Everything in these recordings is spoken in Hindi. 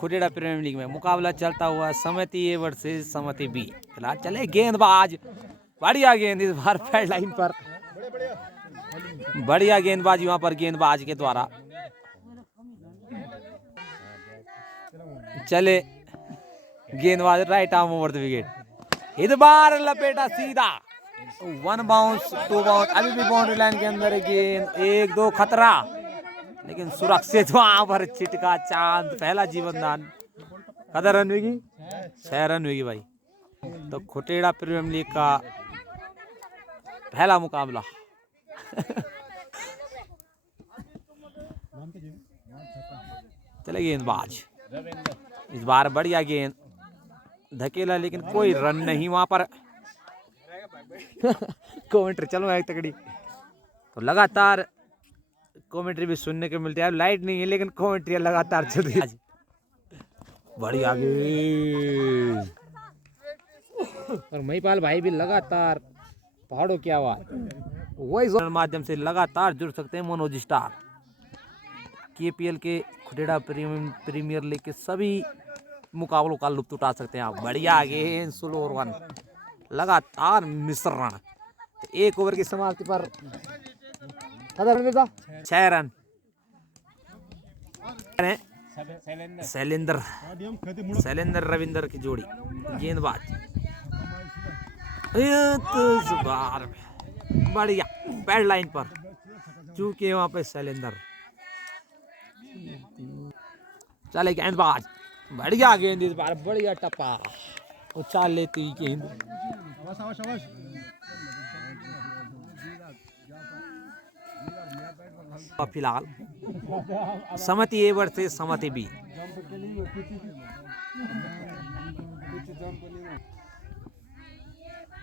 खुटेड़ा प्रीमियर लीग में मुकाबला चलता हुआ समति ए वर्सेस समति बी। फिलहाल चले गेंदबाज, बढ़िया गेंद इस बार पैड लाइन पर, बढ़िया गेंदबाजी वहां पर गेंदबाज के द्वारा। चले गेंदबाज right arm over the wicket, इस बार लपेटा सीधा, 1 बाउंस 2 बाउंस, अभी भी बाउंड्री लाइन के अंदर गेंद, 1-2 खतरा, लेकिन सुरक्षित वहां पर छिटका चांद, पहला जीवन दान। कदर रन हुई, 6 रन हुई भाई। तो खुटेड़ा प्रीमियर लीग का पहला मुकाबला। चले गेंदबाज, इस बार बढ़िया गेंद, धकेला लेकिन कोई रन नहीं वहां पर। कमेंट्री चलो एक तगड़ी, तो लगातार कमेंट्री भी सुनने को मिलती है। लाइट नहीं है लेकिन कमेंट्री लगातार चल रही है। बढ़िया गेंद, और महिपाल भाई भी लगातार पहाड़ों की आवाज वॉइस माध्यम से लगातार जुड़ सकते हैं। मनोज स्टार केपीएल के खुटेड़ा प्रीमियर लीग के सभी मुकाबलों का लुत्फ उठा सकते हैं आप। बढ़िया गेंद, स्लो रन, लगातार मिश्रण। एक ओवर की समाप्ति पर 6 रन। शैलेंद्र रविंद्र की जोड़ी, गेंदबाज इस बार बढ़िया पैड लाइन पर, चूंकि वहां पे शैलेंद्र। चले गेंदबाज, बढ़िया गेंद इस बार, बढ़िया टप्पा, उछाल लेती गेंद। फिलहाल समति ए वर्सेस समति बी।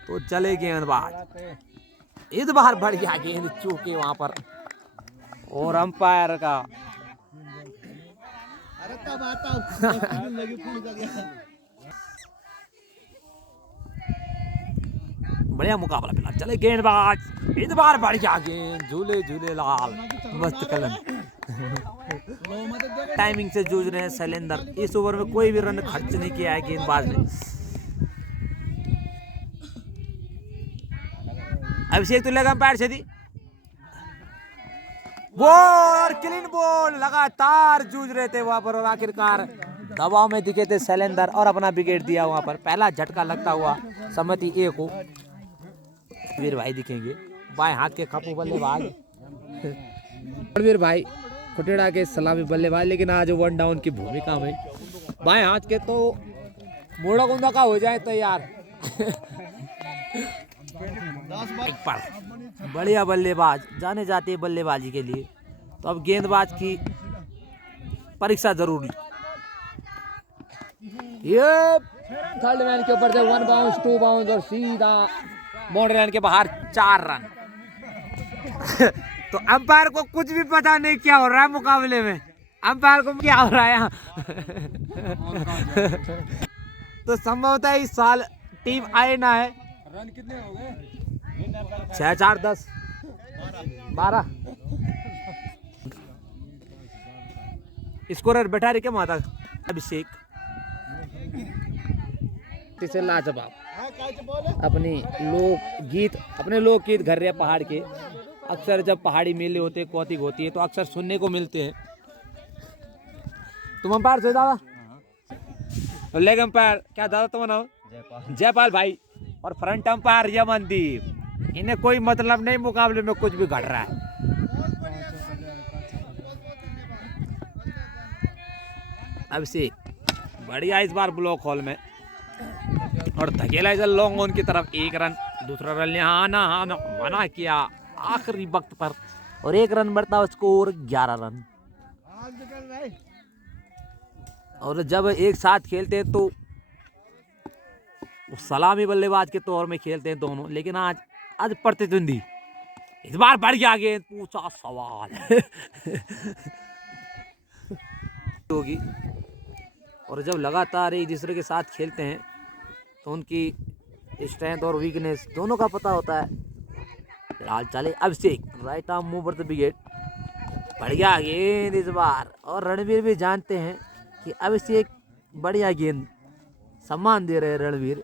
तो चले गेंदबाज, इस बार बढ़िया गेंद, चूके वहां पर, और अंपायर का बढ़िया मुकाबला। फिलहाल चले गेंदबाज, इस बार बढ़िया गेंद, झूले झूले लाल, मस्त कलन। टाइमिंग से जूझ रहे हैं शैलेंद्र, इस ओवर में कोई भी रन खर्च नहीं किया है गेंदबाज ने। अभिषेक तो लगा पैर से दी बॉल, क्लीन बॉल, लगातार जूझ रहे थे वहां पर, और आखिरकार दबाव में दिखे थे शैलेंद्र और अपना विकेट दिया वहां पर। पहला झटका लगता हुआ समति ए को। वीर भाई दिखेंगे, बाएं हाथ के खपू बल्लेबाज वीर भाई, खुटेड़ा के सलामी बल्लेबाज, लेकिन आज 1 डाउन की भूमिका में बाएं हाथ के, तो मोड़ा गुंदा का हो जाए तैयार। पर बढ़िया बल्लेबाज, जाने जाते हैं बल्लेबाजी के लिए, तो अब गेंदबाज की परीक्षा जरूरी। ये थर्ड मैन के ऊपर से 1 बाउंस 2 बाउंस, और सीधा बाउंड्री लाइन के बाहर 4 रन। तो अंपायर को कुछ भी पता नहीं क्या हो रहा है मुकाबले में, अंपायर को क्या हो रहा है यहाँ। तो संभवतः इस साल टीम आए ना है। रन कितने हो गए? 6 4 10 12। स्कोरर बैठा रही क्या माता? अभिषेक से लाजवाब अपने लोकगीत घर रहे पहाड़ के। अक्सर जब पहाड़ी मेले होते, कौतिक होती है, तो अक्सर सुनने को मिलते हैं। तुम अंपायर से दादा, और लेग अंपायर क्या दादा तुम नाम? जयपाल भाई, और फ्रंट अंपायर यमनदीप। इन्हें कोई मतलब नहीं मुकाबले में कुछ भी घट रहा है। अभिषेक बढ़िया इस बार ब्लॉक हॉल में, और धकेला इधर लॉन्ग ऑन की तरफ, 1 रन। दूसरा रन यहाँ मना किया आखिरी वक्त पर, और 1 रन बढ़ता स्कोर 11 रन। और जब एक साथ खेलते हैं तो सलामी बल्लेबाज के तौर में खेलते हैं दोनों, लेकिन आज प्रतिद्वंदी। इस बार बढ़ गया गेंद, पूछा सवाल होगी। और जब लगातार एक दूसरे के साथ खेलते हैं तो उनकी स्ट्रेंथ और वीकनेस दोनों का पता होता है। फिलहाल चले Abhishek, right arm over the wicket, बढ़िया गेंद इस बार। और रणवीर भी जानते हैं कि अभिषेक बढ़िया गेंद, सम्मान दे रहे रणवीर।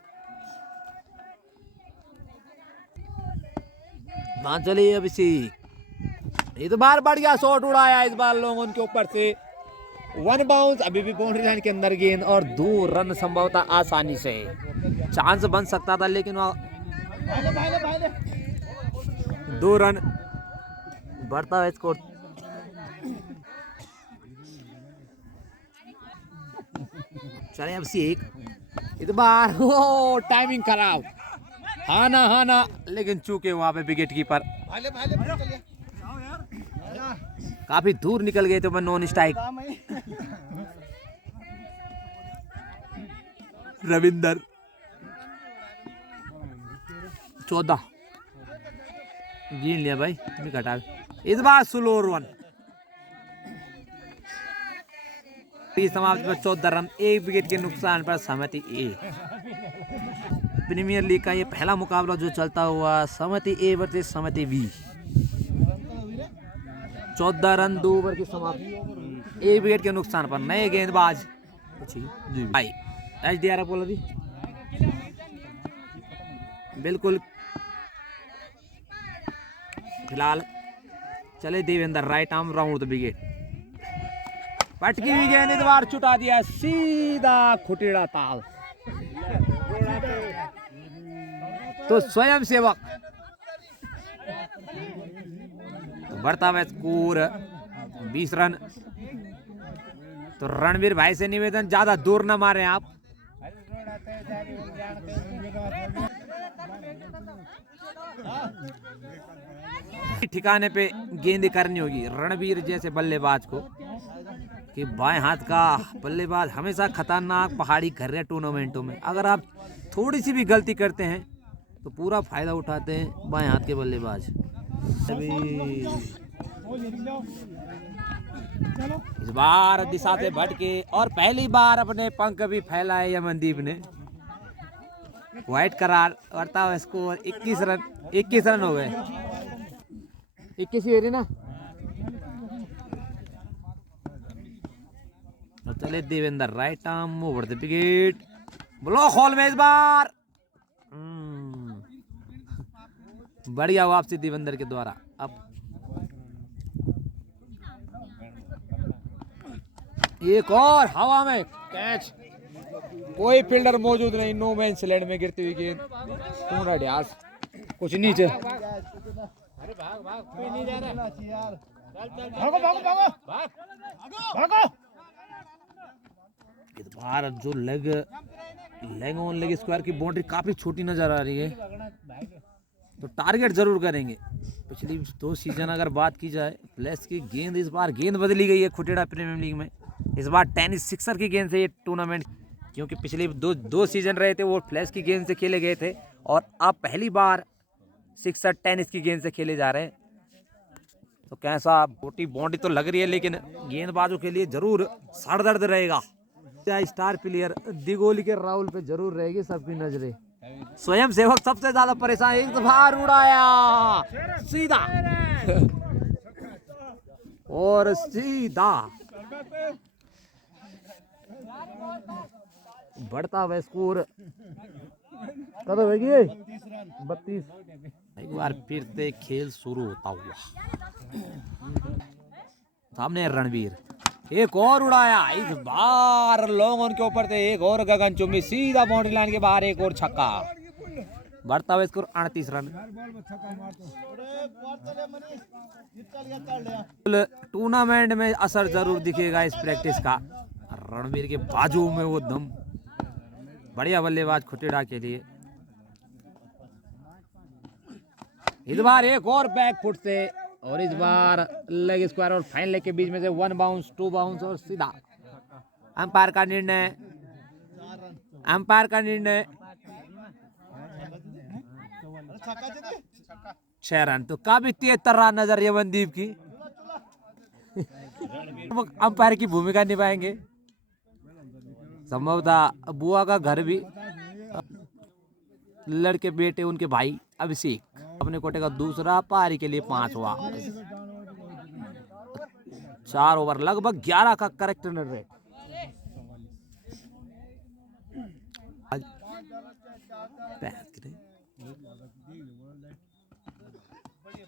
चलिए अभिषेक, इस बार बढ़िया शॉट उड़ाया इस बार लोगों के ऊपर से। 1 बाउंस, अभी भी बाउंड्री लाइन के अंदर गेंद और 2 रन संभवतः आसानी से। चांस बन सकता था लेकिन 2 रन बढ़ता है स्कोर। चले अभिषेक, इस बार टाइमिंग खराब, हाना लेकिन चूके वहां पे विकेट कीपर काफी दूर निकल गए थे। मैं नॉन स्ट्राइक। रविंदर 14 गिन लिया भाई, घटा। इस बार स्लो रन, समाप्त पर 14 रन, 1 विकेट के नुकसान पर सहमति ए। प्रीमियर लीग का ये पहला मुकाबला जो चलता हुआ सहमति ए वर्सेस सहमति बी। 14 रन 2 ओवर की समाप्ति, 1 विकेट के नुकसान पर नए गेंदबाज भाई HDR बोला थी बिल्कुल। फिलहाल चले Devendra, right arm round the wicket, पटकी हुई गेंद इस बार छुटा दिया सीधा खुटेड़ा ताल। तो स्वयं सेवक तो बढ़ता हुआ स्कोर 20 रन। तो रणवीर भाई से निवेदन, ज्यादा दूर न मारें आप। ठिकाने पे गेंद करनी होगी रणवीर जैसे बल्लेबाज को, कि बाएं हाथ का बल्लेबाज हमेशा खतरनाक पहाड़ी कर रहे हैं टूर्नामेंटों में। अगर आप थोड़ी सी भी गलती करते हैं तो पूरा फायदा उठाते हैं बाएं हाथ के बल्लेबाज। इस बार दिशा से भटके और पहली बार अपने पंख भी फैलाए यमनदीप ने। व्हाइट करार करता हुआ स्कोर 21 रन हो गए। 21 ही ना। चले Devendra, right arm over the wicket, block hall में इस बार बढ़िया वापसी देवेंद्र के द्वारा। अब एक और हवा में कैच, कोई फील्डर मौजूद नहीं, नो मैन लैंड में गिरती हुई गेंद, पूरा ड्यास कुछ नीचे। अरे भाग कोई नहीं जा रहा, भागो। इस बार जो लेग ऑन लेग स्क्वायर की बाउंड्री काफी छोटी नजर आ रही है, तो टारगेट जरूर करेंगे। पिछली 2 सीजन अगर बात की जाए, फ्लैश की गेंद, इस बार गेंद बदली गई है खुटेड़ा प्रीमियर लीग में। इस बार टेनिस सिक्सर की गेंद से ये टूर्नामेंट, क्योंकि पिछले दो सीजन रहे थे वो फ्लैश की गेंद से खेले गए थे, और अब पहली बार सिक्सर टेनिस की गेंद से खेले जा रहे हैं। तो कैसा छोटी बाउंड्री तो लग रही है, लेकिन गेंदबाजों के लिए जरूर सरदर्द रहेगा। स्टार प्लेयर दिगोली के राहुल पे जरूर रहेगी सबकी नजरें। स्वयं सेवक सबसे ज्यादा परेशान, एक बार उड़ाया सीधा और सीधा। बढ़ता हुआ स्कोर कब है? 32। एक बार फिर से खेल शुरू होता हुआ, सामने रणवीर, एक और उड़ाया इस बार लॉन्ग ऑन के ऊपर से, एक और गगनचुंबी सीधा बाउंड्री लाइन के बाहर, एक और छक्का। बढ़ता हुआ स्कोर 38 रन। टूर्नामेंट में असर जरूर दिखेगा इस प्रैक्टिस का। रणवीर के बाजू में वो दम, बढ़िया बल्लेबाज खुटेड़ा के लिए। इस बार एक और बैक फुट से, और इस बार लेग स्क्वायर और फाइन लेग के बीच में से 1 बाउंस 2 बाउंस और सीधा। अंपायर का निर्णय 6 रन। तो काफी तेज तर्रार नजर यमनदीप की। अंपायर की भूमिका निभाएंगे संभवतः बुआ का घर भी, लड़के बेटे उनके भाई अभिषेक, अपने कोटे का दूसरा, पारी के लिए 5वां। 4 ओवर लगभग 11 का करेक्ट रन रेट।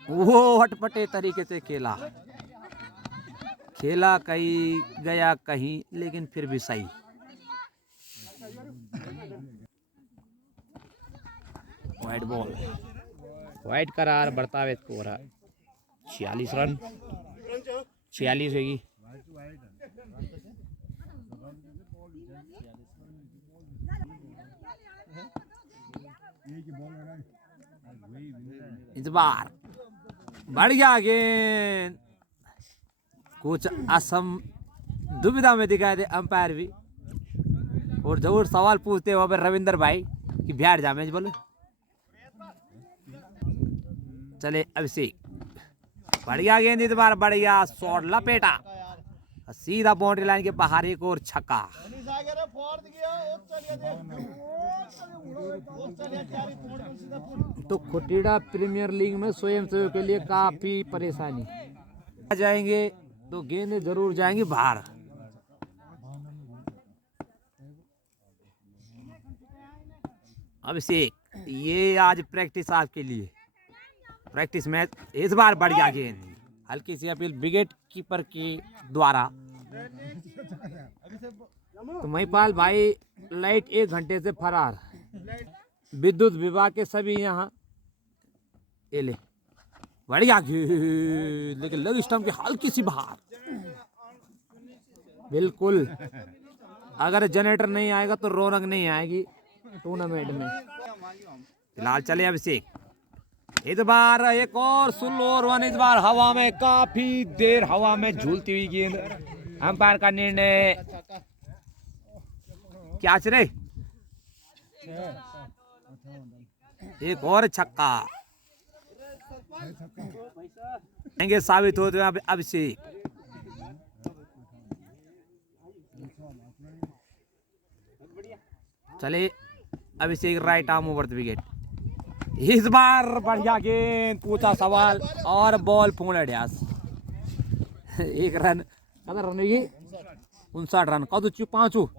वो हटपटे तरीके से खेला कहीं गया कहीं, लेकिन फिर भी सही। वाइट बॉल, वाइट करार बर्ताव स्कोर है 46 रन, 46 होगी। इस बार बढ़िया गेंद, कुछ असम दुविधा में दिखाए थे अंपायर भी, और जरूर सवाल पूछते वहां पर रविंदर भाई कि बिहार जा मैच बोले। चले अभिषेक, बढ़िया गेंद इस बार, बढ़िया शॉट लपेटा, सीधा बाउंड्री लाइन के बाहर एक और छक्का। तो खुटीड़ा प्रीमियर लीग में स्वयंसेवक के लिए काफी परेशानी आ जाएंगे, तो गेंदें जरूर जाएंगी बाहर। अभिषेक, ये आज प्रैक्टिस आपके लिए, प्रैक्टिस मैच। इस बार बढ़िया गेंद, हल्की सी अपील विकेट कीपर के द्वारा। तो महिपाल भाई लाइट 1 घंटे से फरार, विद्युत विभाग के सभी यहाँ ले। बढ़िया गेंद, लेकिन लग स्टंप की हल्की सी बाहर, बिल्कुल। अगर जनरेटर नहीं आएगा तो रौनक नहीं आएगी टूर्नामेंट में। फिलहाल चले अभिषेक, इस बार एक और स्लो रन, इस बार हवा में, काफी देर हवा में झूलती हुई गेंद। अंपायर का निर्णय क्या चले, एक और छक्का साबित होते हैं अभिषेक। चले Abhishek, right arm over the wicket. इस बार बढ़िया गेंद, पूछा सवाल और बॉल फोन अड्यास। 1 रन, कितना रन होगी? 59 रन। कदू 5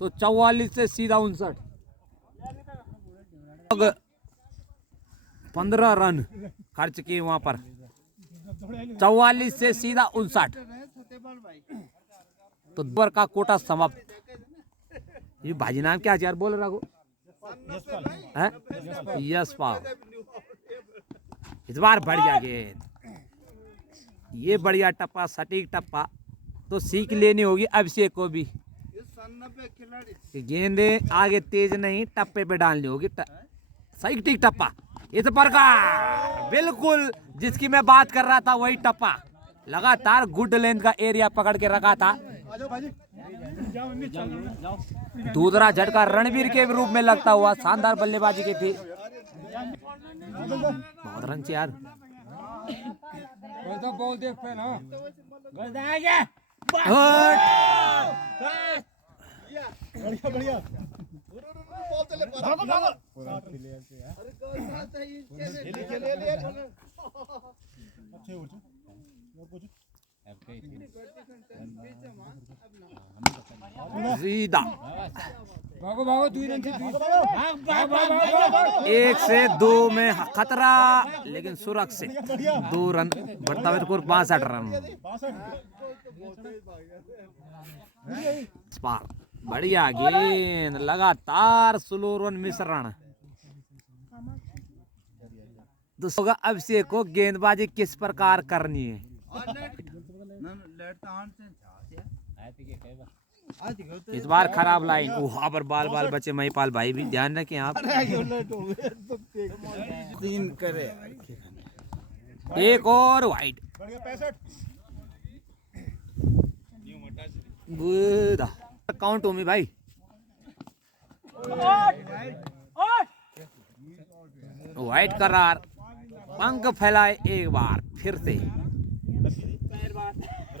तो 44 से सीधा 59, 15 रन खर्च किए वहां पर, 44 से सीधा 59, तो 2 का कोटा समाप्त। ये भाजी नाम क्या यार बोल रहा हो? यस पाव। इस बार बढ़िया गेंद, ये बढ़िया टप्पा, सटीक टप्पा, तो सीख लेनी होगी अभिषेक को भी। गेंदे आगे तेज नहीं, टप्पे पे डालनी होगी, सही टिक टप्पा। इस पर का बिल्कुल जिसकी मैं बात कर रहा था वही टप्पा, लगातार गुड लेंथ का एरिया पकड़ के रखा था। दूसरा झटका रणवीर के रूप में लगता हुआ, शानदार बल्लेबाजी की थी। बहुत रन से यार, सीधा 1 से 2 में खतरा, लेकिन सुरक्षित 2 रन बढ़ता हुआ स्कोर 62 रन। बढ़िया गेंद, लगातार स्लो रन मिश्रण। दोस्तों अभिषेक को गेंदबाजी किस प्रकार करनी है? इस बार खराब लाइन, वहां पर बाल बाल बचे। महिपाल भाई भी ध्यान रखें आप। 3 करे, एक और वाइड, काउंट हो में भाई। वाइड करार, पंख फैलाए एक बार फिर से।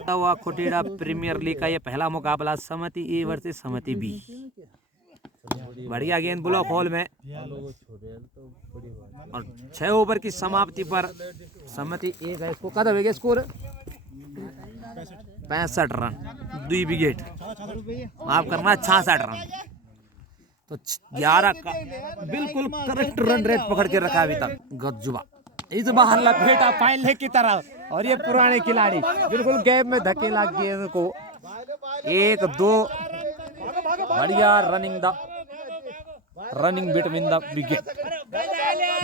हुआ खुटीड़ा प्रीमियर लीग का ये पहला मुकाबला, सहमति ए वर्सेस सहमति बी। बढ़िया गेंद ब्लॉक होल में, और 6 ओवर की समाप्ति पर सहमति ए का इसको कदम है स्कोर 65 रन, 2 विकेट, माफ करना 66 रन। तो 11 का बिल्कुल करेक्ट रन रेट पकड़ के रखा अभी तक गज्जुबा। इस बार लपेटा फाइनल की तरफ और ये पुराने खिलाड़ी बिल्कुल गेम में धक्के लग गए उनको। 1-2 बढ़िया रनिंग बिटवीन द विकेट,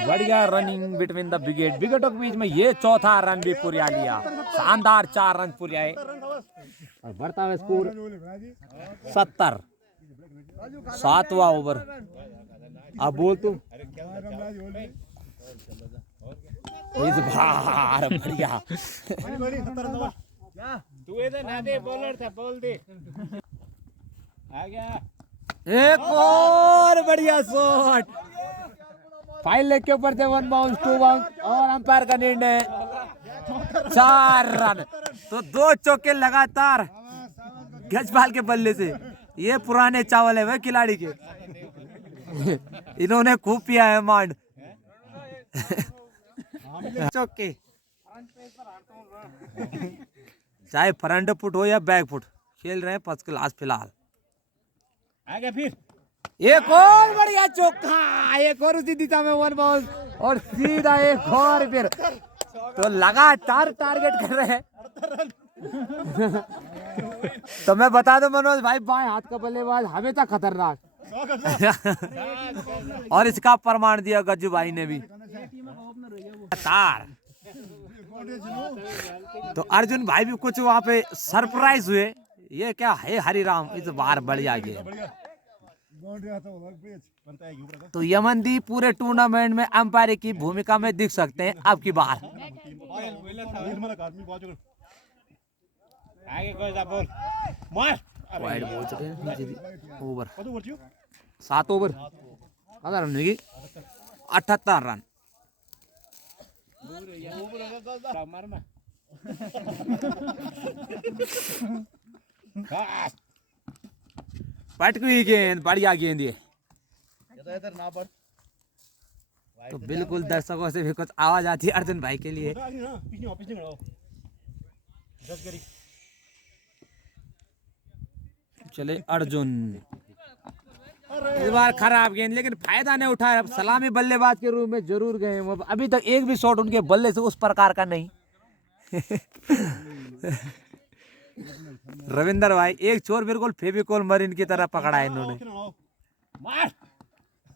बढ़िया रनिंग बिटवीन द विकेट, विकेटों के बीच में ये चौथा रन भी पूरा लिया। शानदार 4 रन पूरे आए और बढ़ता हुआ स्कोर 70। 7वां ओवर। अब बोल तू इस बार बढ़िया तू इधर ना दे, बॉलर था, बोल दे। आ गया एक और बढ़िया शॉट। फाइल लेग के ऊपर से 1 बाउंस 2 बाउंस और अंपायर का निर्णय 4 रन। तो 2 चौके लगातार गजपाल के बल्ले से। ये पुराने चावल है वह खिलाड़ी के। इन्होंने खूब पिया है मांड। चौके चाहे फ्रंट फुट हो या बैक फुट खेल रहे हैं फर्स्ट क्लास फिलहाल। आगे फिर एक और बढ़िया चौका, एक और उसी दिशा में 1 बाउंस और सीधा एक और फिर। तो लगातार टारगेट कर रहे हैं। तो मैं बता दूं मनोज भाई, बाएं हाथ का बल्लेबाज हमेशा खतरनाक। और इसका प्रमाण दिया गज्जू भाई ने भी। तार तो अर्जुन भाई भी कुछ वहां पे सरप्राइज हुए। ये क्या है हरिराम इस बार बढ़िया गया। तो यमनदीप पूरे टूर्नामेंट में अंपायर की भूमिका में दिख सकते हैं अब की बार। आगे कोई सा बोल मार वाइड बोल चुके हैं। Over 7 over 78 run. पटक हुई गेंद, बढ़िया गेंद ये। तो बिल्कुल दर्शकों से भी कुछ आवाज आती है अर्जुन भाई के लिए। चले अर्जुन, इस बार खराब गेंद लेकिन फायदा नहीं उठाया। सलामी बल्लेबाज के रूप में जरूर गए वो। अभी तक एक भी शॉट उनके बल्ले से उस प्रकार का नहीं। रविंदर भाई एक छोर बिल्कुल फेविकोल मरीन की तरह पकड़ा है इन्होंने।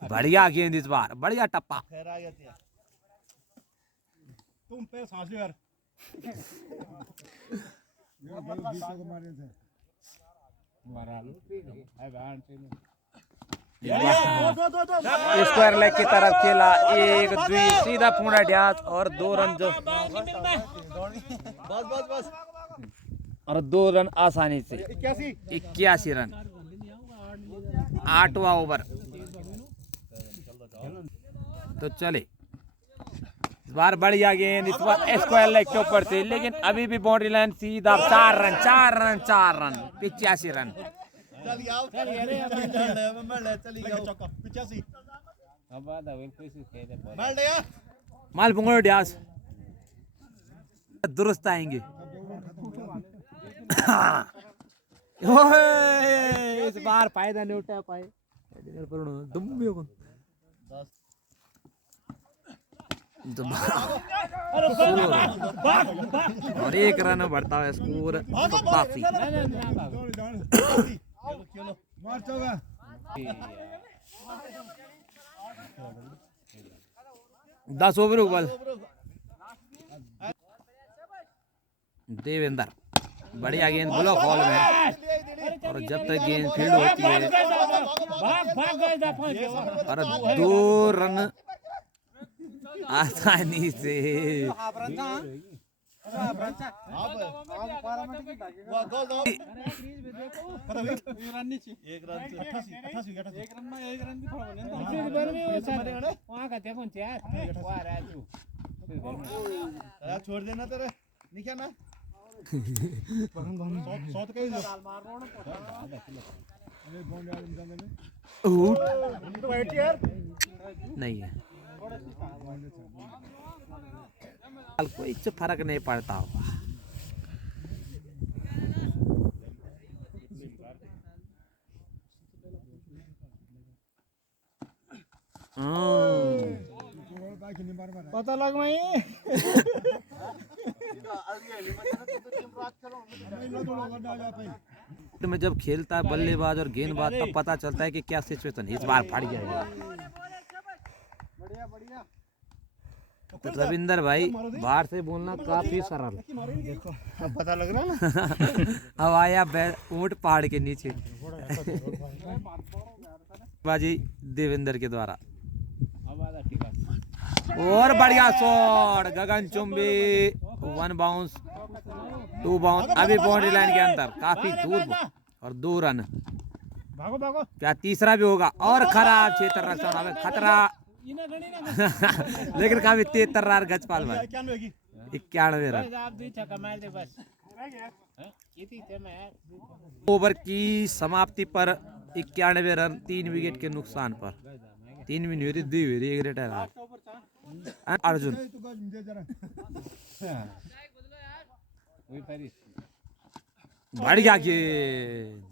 बढ़िया गेंद इस बार, बढ़िया टप्पा। तुम पे सांस ले यार। स्क्वायर लेग की तरफ खेला। 1-2 सीधा पूरा ड्यास और 2 रन जो और 2 रन आसानी से। 81 रन। 8वां ओवर। तो चले इस बार बढ़िया गेंद, इस बार स्क्वायर लेग के ऊपर से, लेकिन अभी भी बाउंड्री लाइन सीधा। 4 रन 85 रन। माल पुंगड़ो ड्यास दुरुस्त आएंगे। इस बार फायदा नहीं उठा पाए। और 1 रन बढ़ता है स्कोर 87। 10 ओवर बल। देवेंद्र बढ़िया गेंद ब्लॉक हॉल में। और जब तक गेंद फील्ड होती है और 2 रन आसानी से। छोड़ देना तेरे नहीं क्या ना। नहीं है, कोई फर्क नहीं पड़ता होगा। पता लग मैं में जब खेलता है बल्लेबाज और गेंदबाज तब पता चलता है कि क्या सिचुएशन है। इस बार फट गया तो रविंदर भाई बाहर से बोलना काफी सरल। देखो पता लग रहा ना। अब आया ऊंट पहाड़ के नीचे। बाजी देवेंद्र के द्वारा और बढ़िया शॉट गगन चुंबी 1 बाउंस 2 बाउंस अभी बाउंड्री लाइन के अंदर काफी दूर और 2 रन। भागो भागो क्या तीसरा भी होगा और खराब क्षेत्र रक्षण हमें खतरा। लेकिन काफी तेज तर्रार गजपाल भाई 91 रन। ओवर की समाप्ति पर 91 रन 3 विकेट के नुकसान पर 3 भी नहीं हुई 2 हुई 1 रिटायर। अर्जुन बढ़िया गेंद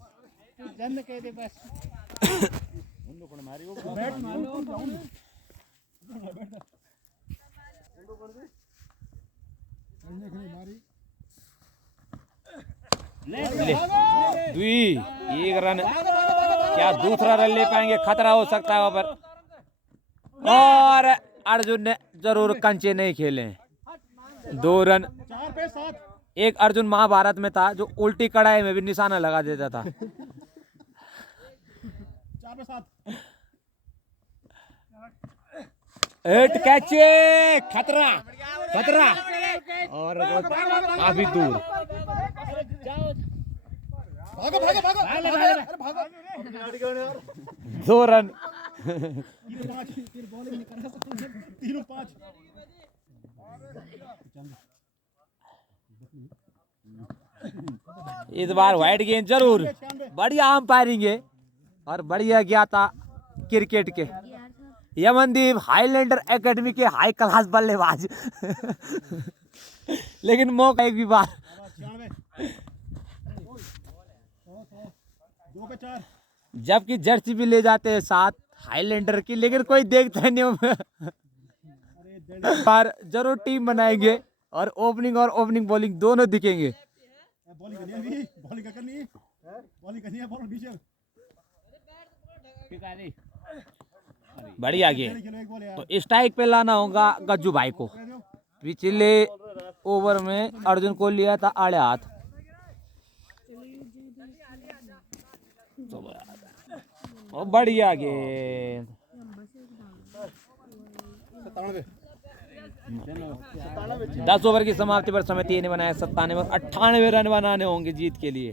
दुई 1 रन। क्या दूसरा रन ले पाएंगे? खतरा हो सकता है ओवर। और अर्जुन ने जरूर कंचे नहीं खेले। 2 रन। एक अर्जुन महाभारत में था जो उल्टी कड़ाई में भी निशाना लगा देता था। 8 कैचे खतरा खतरा और काफी दूर। भागो भागो भागो 2 रन। इस बार व्हाइट गेंद जरूर। बढ़िया अंपायरिंग है और बढ़िया ज्ञाता क्रिकेट के यमनदीप हाईलैंडर एकेडमी के हाई क्लास बल्लेबाज। लेकिन मौका एक भी बार जबकि जर्सी भी ले जाते हैं साथ हाईलैंडर की, लेकिन कोई देखता नहीं। पर जरूर टीम बनाएंगे और ओपनिंग बॉलिंग दोनों दिखेंगे। बढ़िया गेंद तो स्ट्राइक पे लाना होगा गज्जू भाई को। पिछले ओवर में अर्जुन को लिया था आड़े हाथ। और बढ़िया गेंद 10 ओवर की समाप्ति पर समिति ने बनाया 97 और 98 रन बनाने होंगे जीत के लिए।